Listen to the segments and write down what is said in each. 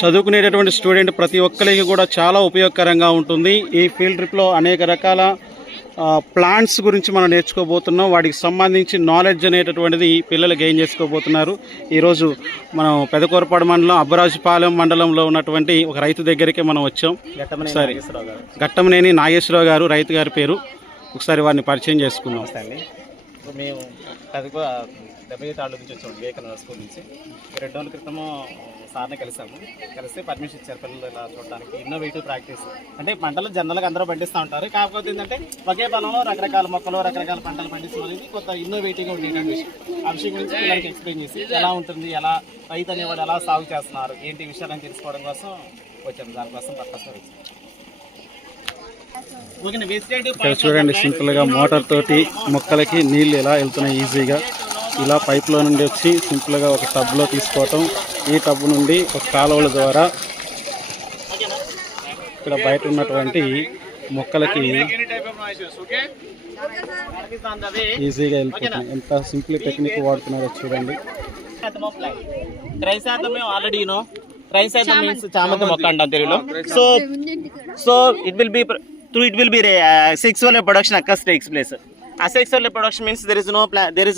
చదువుకునేటటువంటి student ప్రతి ఒక్కరికి కూడా చాలా ఉపయోగకరంగా ఉంటుంది. ఈ ఫీల్డ్ ట్రిప్లో అనేక రకాల ప్లాంట్స్ గురించి మనం నేర్చుకోబోతున్నాం. వాటికి సంబంధించి నాలెడ్జ్ అనేటటువంటిది పిల్లలు గెయిన్ చేసుకోబోతున్నారు. ఈరోజు మనం పెదకూరపాడు మండలం అబ్బరాజుపాలెం మండలంలో ఉన్నటువంటి ఒక రైతు దగ్గరికి మనం వచ్చాం. సరే, ఘట్టమనేని నాగేశ్వరరావు గారు రైతు గారి పేరు. ఒకసారి వారిని పరిచయం చేసుకున్నాం. మేము డెబ్బై తాళ్ళు నుంచి వచ్చాము వివేకానంద స్కూల్ నుంచి. 2 రోజుల క్రితము సార్ని కలిస్తే పర్మిషన్ ఇచ్చారు పిల్లలు ఇలా చూడడానికి. ఇన్నోవేటివ్ ప్రాక్టీస్ అంటే పంటలు జనరల్గా అందరూ పండిస్తూ ఉంటారు. కాకపోతే ఏంటంటే ఒకే పొలంలో రకరకాల మొక్కలు రకరకాల పంటలు పండించడం అనేది కొంత ఇన్నోవేటివ్గా ఉండేటువంటి విషయం. ఆ విషయం గురించి పిల్లలకి ఎక్స్ప్లెయిన్ చేసి ఎలా ఉంటుంది, ఎలా రైతు అనేవాడు ఎలా సాగు చేస్తున్నారు, ఏంటి విషయాలని తెలుసుకోవడం కోసం వచ్చాము. దానికోసం పర్పస్ వచ్చాము. ఇక్కడ చూడండి, సింపుల్గా మోటార్ తోటి మొక్కలకి నీళ్ళు ఎలా వెళ్తున్నాయి ఈజీగా. ఇలా పైప్లో నుండి వచ్చి సింపుల్గా ఒక టబ్లో తీసుకోవటం. ఈ టబ్ నుండి ఒక కాలువల ద్వారా ఇక్కడ బయట ఉన్నటువంటి మొక్కలకి ఈజీగా వెళ్ళిపోతుంది. ఎంత సింపుల్ టెక్నిక్ వాడుతున్నారో చూడండి. ట్రైసాథమ్ మీన్స్ చామంతి మొక్క అంటాం తెలుగులో. So it will B sexual reproduction occurs takes place. Asexual reproduction means there is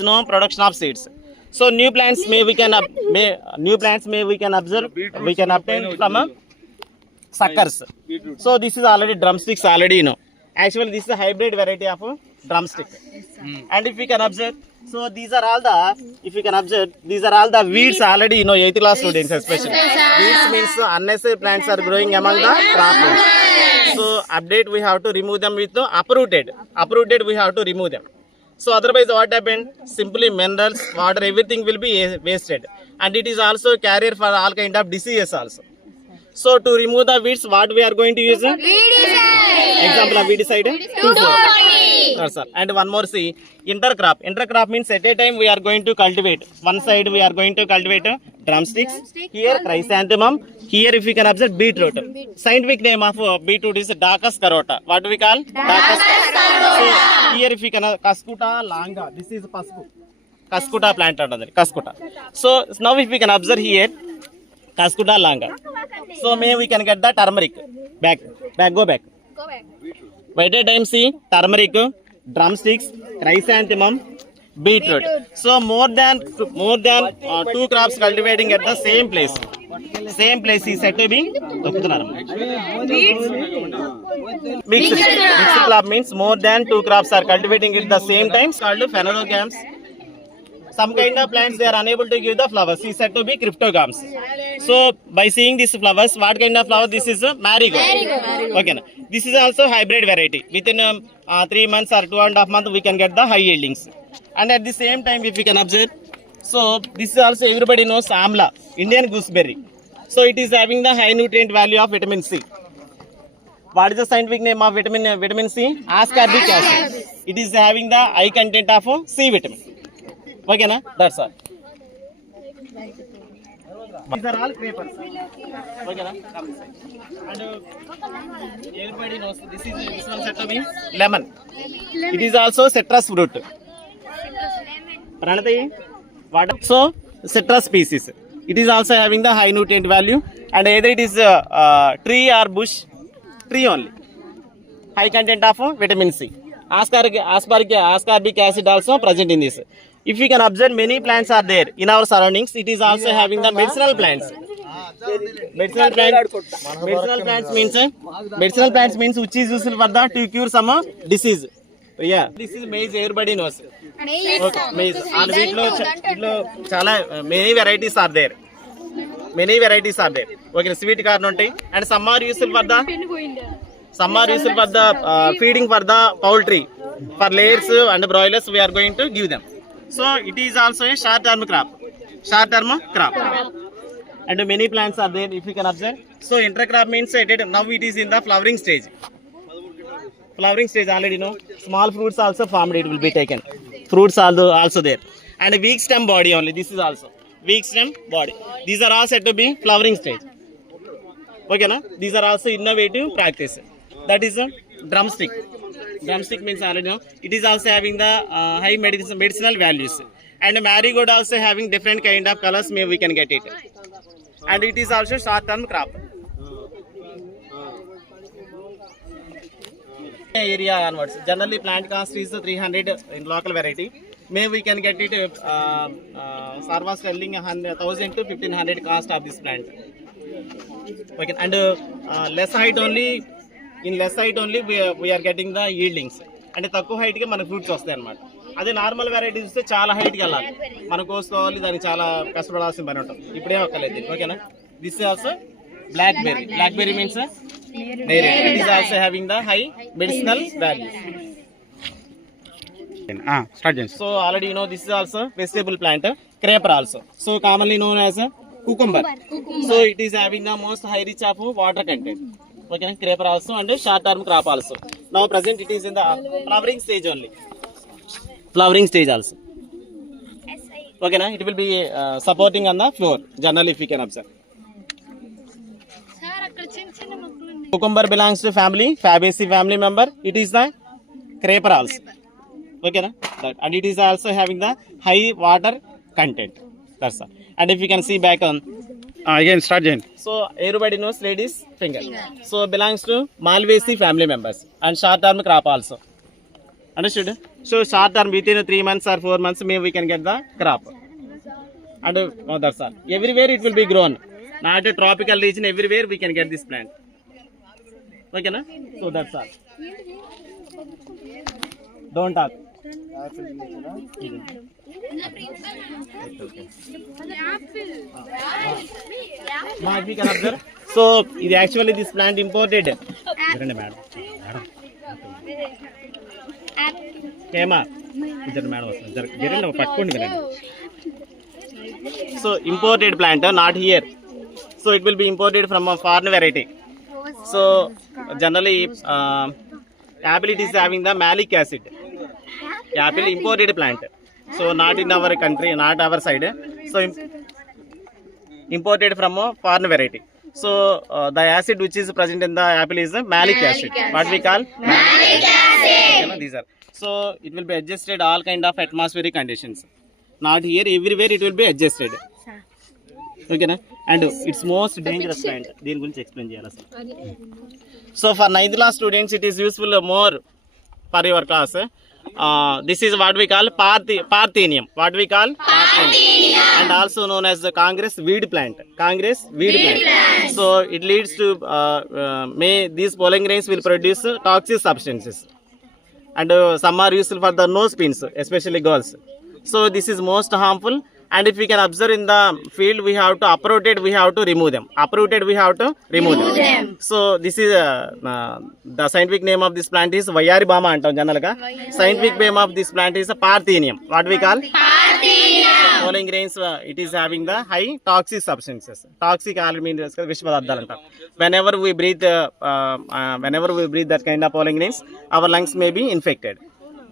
no production of seeds. So new plants we can obtain from suckers. So this is already drumsticks already, Actually this is a hybrid variety of drumstick. And if we can observe, so these are all the weeds already, 8th class students especially. Weeds means unnecessary plants are growing among the crop plants. So update we have to remove them with the uprooted we have to remove them. So otherwise what happened? Simply minerals, water, everything will be wasted, and it is also carrier for all kind of diseases also. So to remove the weeds, what we are going to use? Example of weedicide? 2,4. And one more, see, intercrop means at a time we are going to cultivate. One side we are going to cultivate drumsticks, here chrysanthemum, here if we can observe beetroot. Scientific name of beetroot is Daucus carota. What do we call? Daucus carota. So here if we can Cuscuta longa, this is Pasku. Cuscuta plant under Cuscuta. So now if we can observe here Cuscuta longa. So may we can get the turmeric. Go back. By the time see turmeric, drumsticks, chrysanthemum, beetroot. So more than 2 crops cultivating at the same place. Same place is said to be mixed crop means more than 2 crops are cultivating at the same time, called phanerogams. Some kind of plants they are unable to give the flowers, is said to be cryptogams. So by seeing these flowers, what kind of flower? This is a marigold. Okay, this is also hybrid variety. Within 3 months or 2.5 months we can get the high yieldings. And at the same time if we can observe, so this is also everybody knows amla, Indian gooseberry. So it is having the high nutrient value of vitamin C. What is the scientific name of vitamin C? Ascorbic acid. It is having the high content of C vitamin. Okay, na? That's all. These are all creepers. Okay, na? And everybody knows this one said to be lemon. It is also citrus fruit. Pranati, what? So citrus species. It is also having the high nutrient value, and either it is tree or bush, tree only. High content of vitamin C. Ascorbic acid also present in this. If we can observe, many plants are there in our surroundings. It is also having the medicinal plants. Medicinal plants means which is useful for the to cure some disease. Yeah, this is maize. Everybody knows. Okay, maize. And chala many varieties are there. Okay, sweet corn and some are useful for the feeding for the poultry. For layers and broilers, we are going to give them. So it is also a short-term crop. And many plants are there if you can observe. So intercrop means now it is in the flowering stage. Already small fruits also formed, it will be taken. Fruits also there. And a weak stem body only. This is also weak stem body. These are all said to be flowering stage. Okay, na? These are also innovative practice. That is a drumstick. Drumstick means already it is also having the high medicinal values. And marigold also having different kind of colors, maybe we can get it. and it is also short term crop. Area onwards, generally plant cost is 300 in local variety. Maybe we can get it Sir was telling 1,000 to 1,500 cost of this plant. Okay, and less height only, in less height only we are getting the yieldings. అంటే తక్కువ హైట్గా మనకు fruits వస్తాయి అన్నమాట. అదే normal variety చూస్తే చాలా హైట్కి వెళ్ళాలి, మనం కోసుకోవాలి, దానికి చాలా కష్టపడాల్సిన పని ఉంటుంది. ఇప్పుడే ఒక్కలేదు. ఓకేనా? This is also blackberry. Blackberry means నేరేడ్. It is also having the high medicinal values. Start చేయండి. So already you know this is also vegetable plant, creeper also. So commonly known as a cucumber. So it is having the most high reach of water content. Okay, creeper also and short term crop also. Now present it is in the flowering stage only. Flowering stage also. Okay, na? It will be supporting on the floor. Generally, if you can observe. Cucumber belongs to family, Fabaceae family member. It is the creeper also. Okay, na? That. And it is also having the high water content. That's all. And if you can see back on. Again start చేయండి. So everybody knows lady's finger. So belongs to Malvaceae family members and short term crop also. Understood? So short term within 3 months or 4 months maybe we can get the crop. And that's all. Everywhere it will be grown. Not a tropical region, everywhere we can get this plant. Okay, na? So that's all. Don't talk. If you can observe. So ఇది actually this plant imported. Madam కేమా ఇద్దరు madam వస్తారు. జరండి పట్టుకోండి madam. So imported plant, not here. So it will be imported from a foreign variety. So generally apple it is having the malic acid. Apple imported plant. So not in our country, not our side. So imported from a foreign variety. So the acid which is present in the apple is malic acid. What we call malic acid. Okay, these are. So it will be adjusted all kind of atmospheric conditions. Not here, everywhere it will be adjusted. Okay, na? And it's most dangerous plant. దీని గురించి explain చేయాలి అసలు. So for 9th class students it is useful more for your class. This is what we call Parthenium. What we call Parthenium. And also known as the Congress weed plant. Congress weed plant. So it leads to these pollen grains will produce toxic substances. And some are useful for the nose pins, especially girls. So this is most harmful. And if we can observe in the field, we have to uproot it, we have to remove them. Uprooted, we have to remove them. So this is the scientific name of this plant is Vayaribama antam general ga. Scientific name of this plant is Parthenium. What we call Parthenium. Pollen grains it is having the high toxic substances. Toxic already means vish padarthalu antam. Whenever we breathe that kind of pollen grains, our lungs may be infected.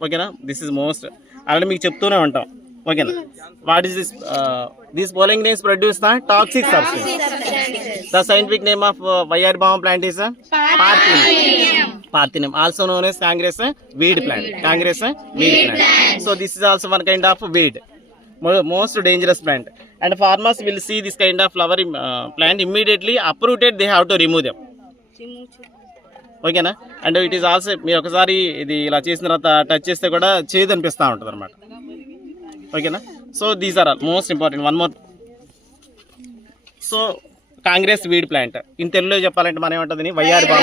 Okay na? This is most already meeku cheptune untam. Okay, na? What is this? These pollen grains produce the toxic substance. The scientific name of Vayaribama plant is Parthenium. Parthenium, also known as Congress weed plant. Congress weed plant. So this is also one kind of weed, most dangerous plant. And farmers will see this kind of flowering plant immediately uprooted. They have to remove them. ఓకేనా? And it is also మీరు ఒకసారి ఇది ఇలా చేసిన తర్వాత touch చేస్తే కూడా చేదు అనిపిస్తూ ఉంటుంది అనమాట. ఓకేనా? So these are all most important. One more. So congress weed plant in తెలుగులో చెప్పాలంటే మనం ఏమంటుంది, వయ్యారిబామ.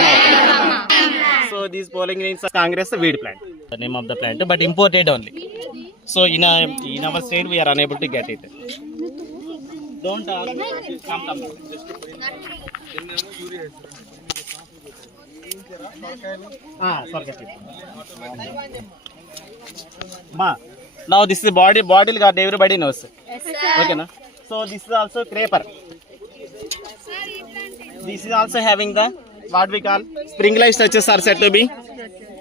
So these polling greens congress weed plant, the name of the plant, but imported only. So in our state we're unable to get it. Don't come Now this is bottle guard, everybody knows. Okay, na? So this is also creeper. This is also having the what we call spring-like structures are said to be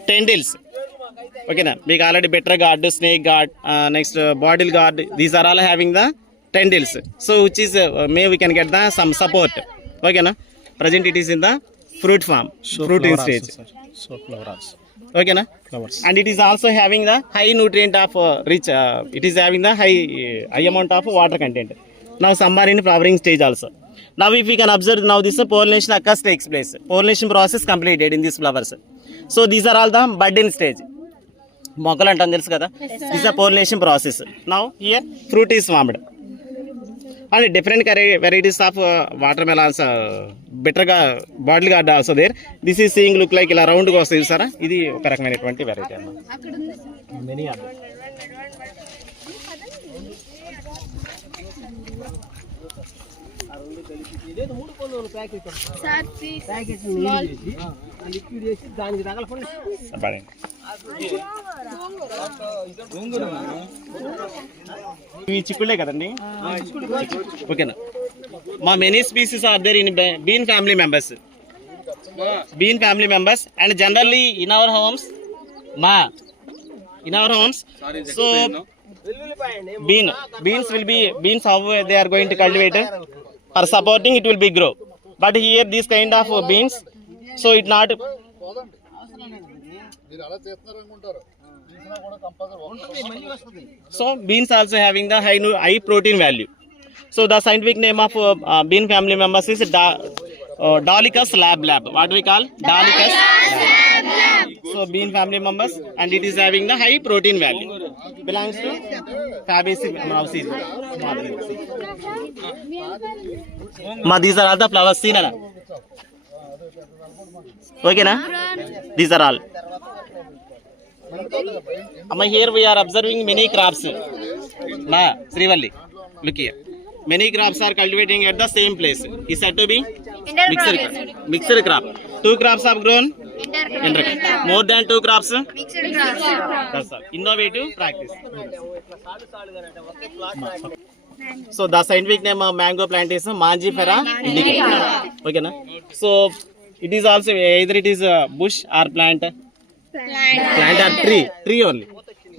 tendrils. Okay, na? We already better guard, snake guard, next bottle guard. These are all having the tendrils. So which is may we can get the some support. Okay, na? Present it is in the fruit form, fruiting stage. So flowers. Okay, na? Flowers. And it is also having the high nutrient of rich. It is having the high amount of water content. Now some are in flowering stage also. Now if we can observe, now this pollination occurs takes place. Pollination process completed in these flowers. So these are all the budding stage. మొక్కలు అంటాం తెలుసు కదా, this the pollination process. Now here fruit is formed and different varieties of watermelons బెటర్గా bottle gourd also there. This is seeing look like ఇలా రౌండ్గా వస్తుంది చూసారా, ఇది ఒక రకమైనటువంటి వెరైటీ అన్నమాట. మెనీ ఆర్ ఇవి చిక్కుళ్ళే కదండి, ఓకేనా. మా many species are there in bean family members and generally in our homes so beans how they are going to cultivate for supporting it will be grow, but here this kind of beans so it not so beans also having the high protein value. So the scientific name of bean family members is Dolichos lab. What we call Dolichos lab. So bean family members and it is having the high protein value. Belongs to Fabaceae mousses. These are all the flowers seen. Okay na? These are all. Here we are observing many crops. Srivalli, look here. Many crops are cultivating at the same place. Is said to be mixed crop. 2 crops have grown. More than 2 crops. That's all. Innovative practice. So the scientific name of mango plant is Mangifera indica. Okay na? So it is also either it is a bush or plant or tree only.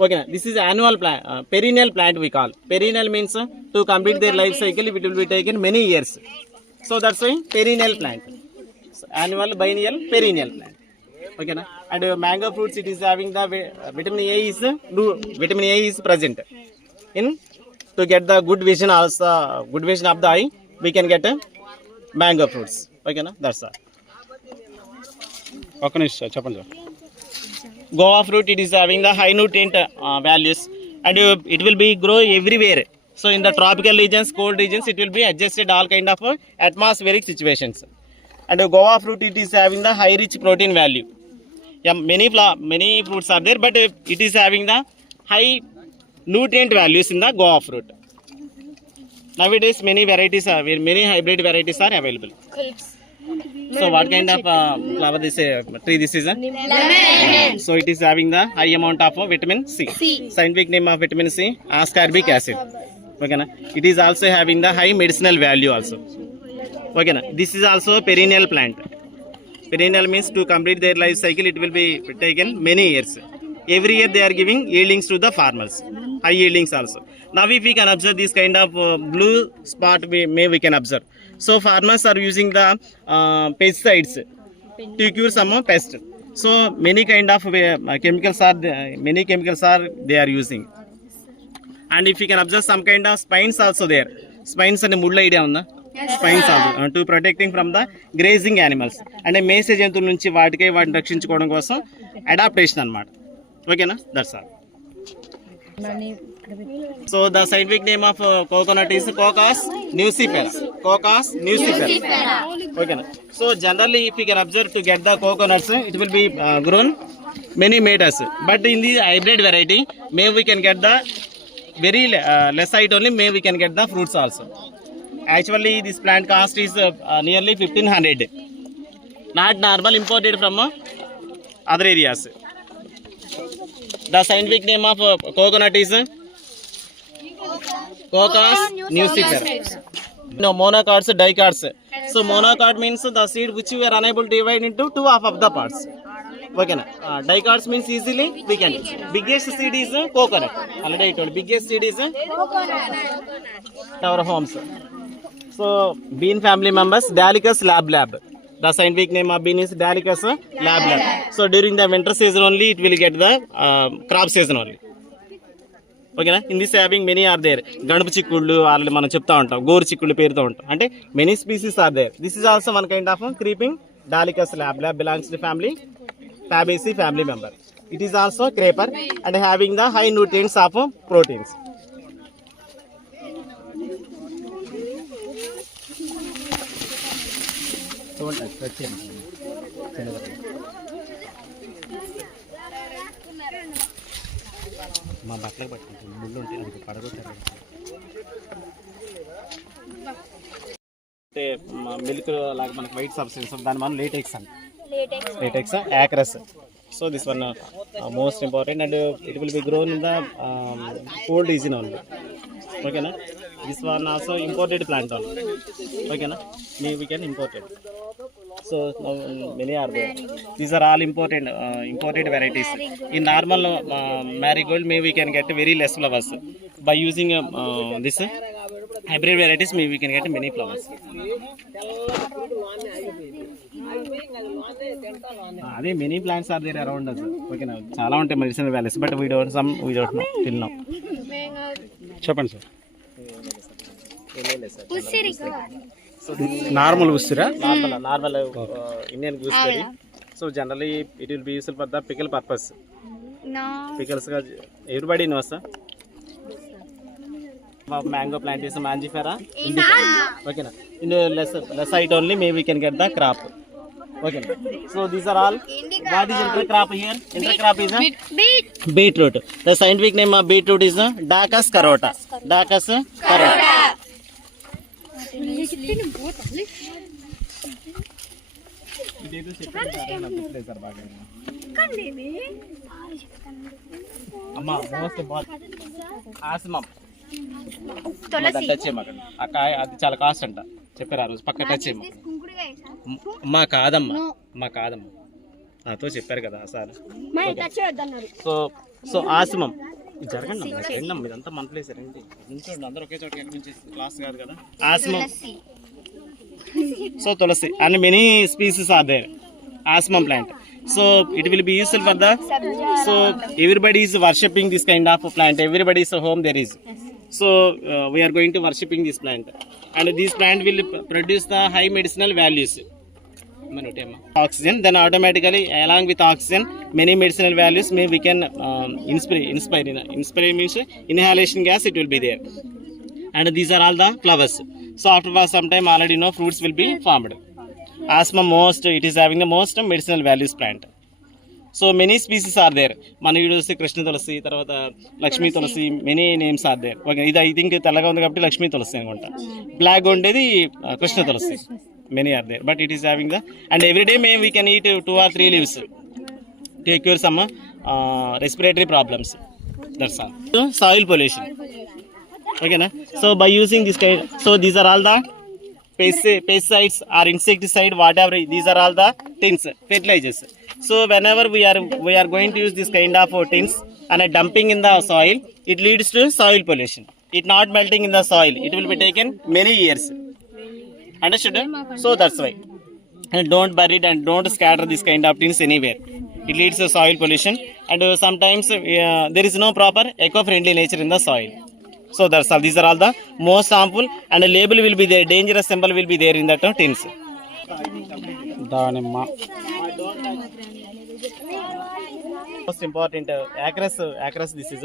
Okay, this is annual plant, perennial plant we call. Perennial means to complete their life cycle it will be taken many years. So that's why perennial plant. So, annual, biennial, perennial plant. Okay na? And mango fruits it is having the vitamin A is present in to get the good vision also, good vision of the eye we can get mango fruits. Okay na? That's all. ఒక్క నిమిషం చెప్పండి sir. Guava fruit it is having the high nutrient values and it will be grow everywhere. So in the tropical regions, cold regions it will be adjusted all kind of atmospheric situations. And guava fruit it is having the high rich protein value. Yeah, many fruits are there but it is having the high nutrient values in the guava fruit. Nowadays many hybrid varieties are available. So what kind of flower this tree this is? Lemon. So it is having the high amount of vitamin C. Scientific name of vitamin C, ascorbic acid. Okay na? It is also having the high medicinal value also. Okay na? This is also a perennial plant. Perennial means to complete their life cycle it will be taken many years. Every year they are giving yieldings to the farmers, high yieldings also. Now if we can observe this kind of blue spot we can observe. So farmers are using the pesticides to cure some pest. So many kind of chemicals are they are using. And if you can observe some kind of spines also there. Spines and mulla idea unda. Spines also to protecting from the grazing animals. And మేసే జంతువుల నుంచి వాటిని రక్షించుకోవడం కోసం adaptation అన్నమాట. ఓకేనా? That's all. So the scientific name of coconut is Cocos nucifera. Okay. So generally if you can observe to get the coconuts it will be grown many meters. But in the hybrid variety maybe we can get the very less height only, maybe we can get the fruits also. Actually this plant cost is nearly 1500. Not normal, imported from other areas. The scientific name of coconut is Cocos nucifera. No, monocots, dicots. So monocot means the seed which we are unable to divide into 2 half of the parts. Okay na? Dicots means easily we can use. Biggest seed is coconut. Already I told biggest seed is our homes. So bean family members Dolichos lab. The scientific name of bean is Dolichos lab. So during the winter season only it will get the crop season only. ఓకేనా. In this having many are there. గణప చిక్కుళ్ళు already మనం చెప్తా ఉంటాం, గోరు చిక్కుళ్ళు పేరుతో ఉంటాం. అంటే many species are there. This is also one kind of creeping Dolichos lab belongs to family Fabaceae family member. It is also creeper and having the high nutrients of proteins. Don't touch him. మా బట్టలకు పట్టుకుంటుంది ముళ్ళు ఉంటే నాకు పడగొట్టారు. అంటే milk లాగా మనకి white substance దాని మనం లేటెక్స్ అండి, latex Achras. So this one most important and it will be grown in the cold region only. ఓకేనా. This one also imported plant only. ఓకేనా. We can imported. So many are there. These are all imported varieties. In normal marigold, maybe we can get very less flowers. By using this hybrid varieties, maybe we can get many flowers. There many plants are there around us. Okay, now chala unte medicinal values, but we don't know till now. చెప్పండి sir. Normal ఉసిరా, normal Indian gooseberry. So generally it will be useful for the pickle purpose. Pickles గా everybody knows. Mango plant is Mangifera indica. ఓకేనా. In less height only may we can get the crop. ఓకేనా. So these are all. What is inter crop here? Inter crop is beetroot. The scientific name of beetroot is Dacus carota. Dacus carota. అమ్మా most ఆసమం touch చేయమాకండి. ఆ కాయ అది చాలా cost అంట చెప్పారు ఆ రోజు. పక్క టచ్ చేయమా. మా కాదమ్మా నాతో చెప్పారు కదా సార్. సో ఆసమం జరగండి అమ్మ, ఇదంతా మన ప్లేస్ రండి. నుంచోండి అందరూ ఒకే చోట. ఎక్కడి నుంచి క్లాస్ కాదు కదా. Ocimum. So tulsi and many species are there. Ocimum plant. So it will be useful for the. So everybody is worshipping this kind of plant. Everybody's home there is. So we are going to worshipping this plant, and this plant will produce the high medicinal values. Oxygen, then automatically along with oxygen many medicinal values may we can inspire means inhalation gas, it will be there. And these are all the flowers. So after some time already fruits will be formed. Asma most, it is having the most medicinal values plant. So many species are there. మన చూస్తే కృష్ణ తులసి, తర్వాత Lakshmi tulsi, many names are there. Okay, ఇది I think తెల్లగా ఉంది కాబట్టి లక్ష్మీ తులసి అనుకుంటా. Black ఉండేది Krishna tulsi. Many are there, but it is having the, and every day may we can eat 2 or 3 leaves to cure some respiratory problems. That's all. So soil pollution. Okay na. So by using this kind, so these are all the pesticides or insecticide, whatever, these are all the tins, fertilizers. So whenever we are going to use this kind of tins and dumping in the soil, it leads to soil pollution. It not melting in the soil, it will be taken many years. Understood? So that's why. And don't bury it and don't scatter this kind of things anywhere. It leads to soil pollution, and sometimes there is no proper eco-friendly nature in the soil. So that's all. These are all the most harmful, and a label will be there. Dangerous symbol will be there in that tins. దానిమ్మ. Most important acres. This is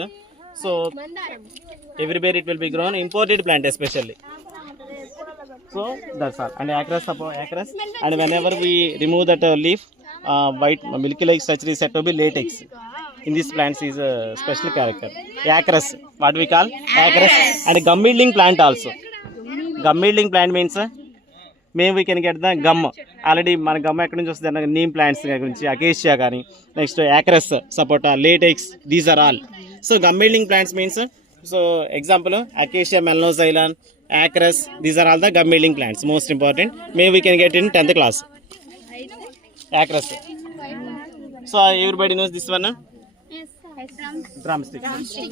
so everywhere it will be grown. Imported plant especially. So that's all. And acres, and whenever we remove that leaf, white milky like structure is said to be latex. In these plants is a special character. Acres, what we call acres. And gum yielding plant also. Gum yielding plant means maybe we can get the gum. Already మన gum ఎక్కడి నుంచి వస్తుంది? Neem plants గురించి, acacia కానీ, next Achras, sapota, latex, these are all. So gum yielding plants means, so example acacia melanoxylon, acres, these are all the gum yielding plants. Most important, maybe we can get in 10th class. Acres. So everybody knows this one. Drumstick.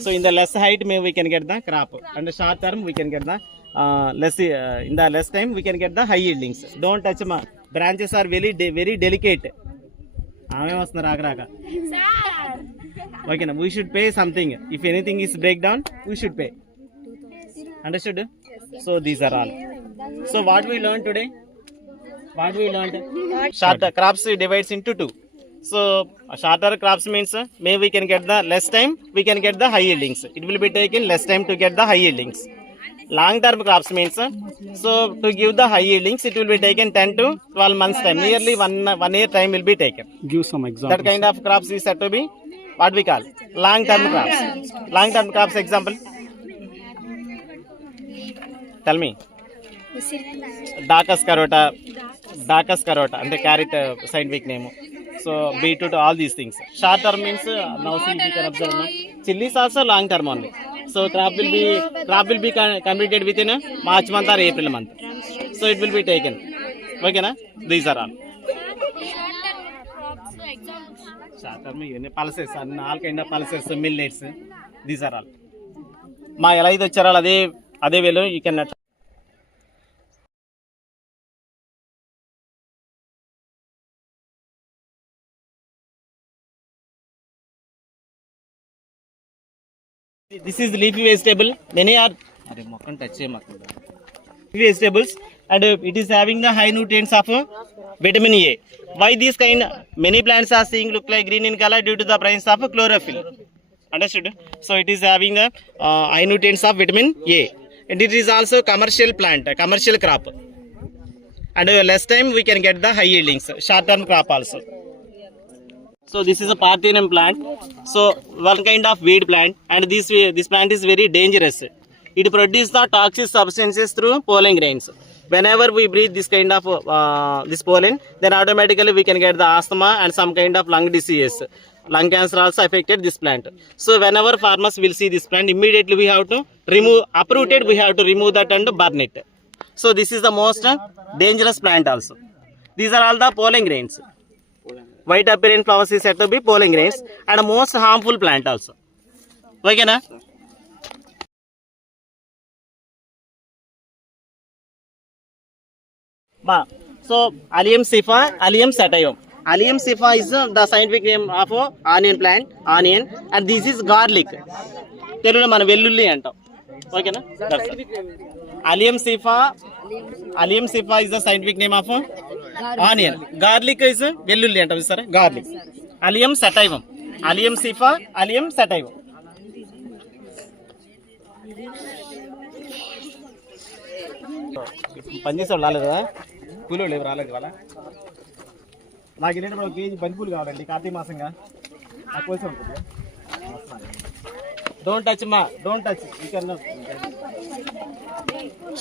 So in the less height, maybe we can get the crop, and the short term we can get the less. In the less time we can get the high yieldings. Don't touch ma. Branches are very delicate. ఆమె వస్తున్నారు రాక Okay, now we should pay something. If anything is breakdown, we should pay. Understood? So these are all. So what we learned today? What we learned? Shorter crops divides into two. So shorter crops means maybe we can get the less time, we can get the high yieldings. It will be taken less time to get the high yieldings. Long term crops means so to give the high yieldings, it will be taken 10 to 12 months time. Nearly one year time will be taken. Give some examples. That kind of crops is said to be what we call long term crops. Long term crops example. Tell me. Dacus carota and the carrot scientific name. So beetroot, all these things. Short term means now see we can observe. No? Chilies also long term only. So crop will be completed within March month or April month. So it will be taken. Okay, na? These are all. Short term pulses and all kind of pulses, millets. These are all. మా ఎలా ఇది వచ్చారో అదే వేలో you can this is leafy vegetable. Many are leafy vegetables and it is having the high nutrients of vitamin A. Why these kind? Many plants are seeing look like green in color due to the presence of chlorophyll. Understood? So it is having the high nutrients of vitamin A, and it is also commercial plant, commercial crop, and less time we can get the high yieldings. Short term crop also. So this is a Parthenium plant. So one kind of weed plant, and this plant is very dangerous. It produces the toxic substances through pollen grains. Whenever we breathe this kind of this pollen, then automatically we can get the asthma and some kind of lung disease. Lung cancer also affected this plant. So whenever farmers will see this plant, immediately we have to uproot it, we have to remove that and burn it. So this is the most dangerous plant also. These are all the pollen grains. White appearance flowers is said to be pollen grains and most harmful plant also. Okay, na? So Allium cephas, Allium sativum. Allium cephas is the scientific name of onion plant, onion, and this is garlic. Telugulo mana vellulli antam. Okay na? That's it. Allium cephas is the scientific name of onion. Garlic is vellulli antam sir. Garlic. Allium sativum. Allium cephas, Allium sativum. పని చేసేవాళ్ళు రాలేదా? కూలోళ్ళు ఎవరు రాలేదు వాళ్ళ? నాకు ఏంటంటే ఒక కేజీ బంతిపూలు కావాలండి కార్తీక మాసంగా నాకు కోసం ఉంటుంది. డోంట్ టచ్ మా డోంట్ టచ్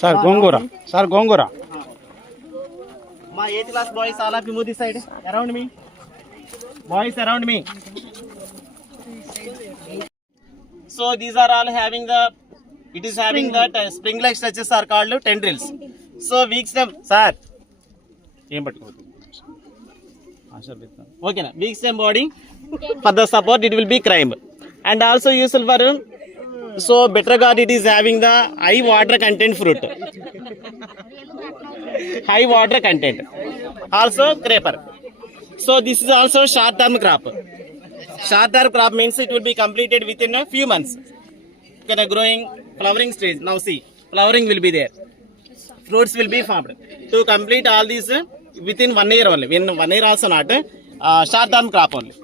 సార్ గోంగూర మా 8th class boys all of you move this side around me, boys around me. So these are all having the spring like structures are called tendrils. So weak stem sir ఏం పట్టుకోవద్దు. Okay na, weak stem body for the support it will be crime and also useful for so better god it is having the high water content fruit. High water content also creeper. So this is also short term crop. Short term crop means it will be completed within a few months. Kind of growing flowering stage. Now see flowering will be there, fruits will be formed. To complete all these within 1 year only. When 1 year also not short term crop only.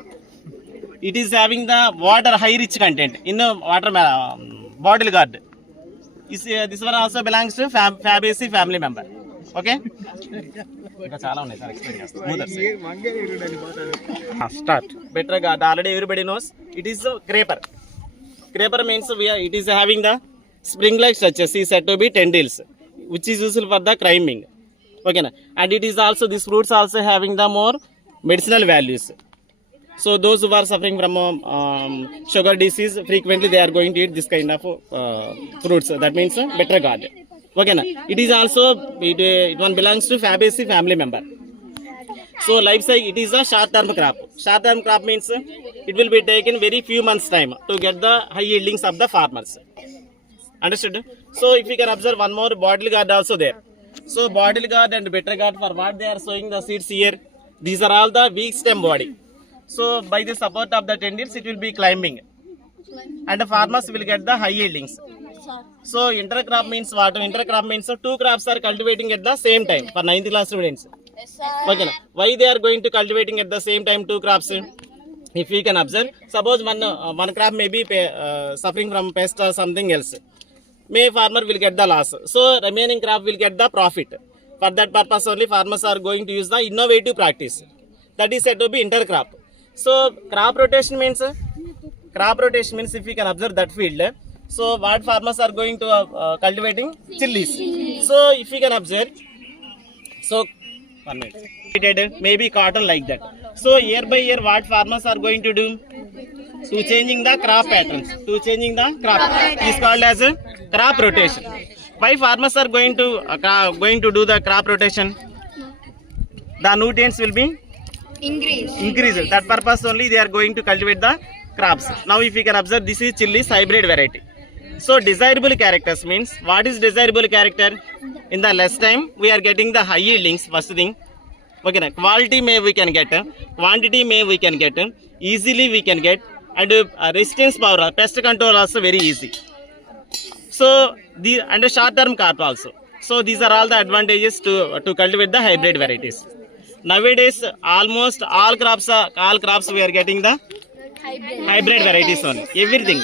It is having the water high rich content in water bottle gourd. This one also belongs to Fabaceae family member. Okay. ఇంకా చాలా ఉన్నాయి sir explain చేస్తాను. Start. Better gourd already everybody knows. It is creeper. Creeper means it is having the spring like structures is said to be tendrils, which is useful for the climbing. Okay na? And it is also these fruits also having the more medicinal values. So those who are suffering from sugar disease, frequently they are going to eat this kind of fruits. That means better gourd. Okay na? It is also it one belongs to Fabaceae family member. So life cycle it is a short term crop. Short term crop means it will be taken very few months time to get the high yieldings of the farmers. Understood? So if you can observe one more bottle gourd also there. So bottle gourd and bitter gourd, for what they are sowing the seeds here, these are all the weak stem body. So by the support of the tendrils, it will be climbing, and the farmers will get the high yieldings. So intercrop means what? Intercrop means two crops are cultivating at the same time for 9th class students. Okay, why they are going to cultivating at the same time two crops? If we can observe, suppose one crop may be suffering from pest or something else, may farmer will get the loss, so remaining crop will get the profit. For that purpose only farmers are going to use the innovative practice, that is said to be intercrop. So crop rotation means if we can observe that field, so what farmers are going to cultivating chilies. So if we can observe, so 1 minute, maybe cotton like that. So year by year what farmers are going to do? To changing the crop patterns, is called as a crop rotation. Why farmers are going to do the crop rotation? The nutrients will be increased. That purpose only they are going to cultivate the crops. Now if you can observe, this is chilies hybrid variety. So desirable characters means, what is desirable character? In the less time we are getting the high yieldings, first thing. Okay, quality may we can get, quantity may we can get, easily we can get, and resistance power, pest control also very easy. So and short term crop also. So these are all the advantages to cultivate the hybrid varieties. Nowadays almost all crops we are getting the hybrid varieties only, everything.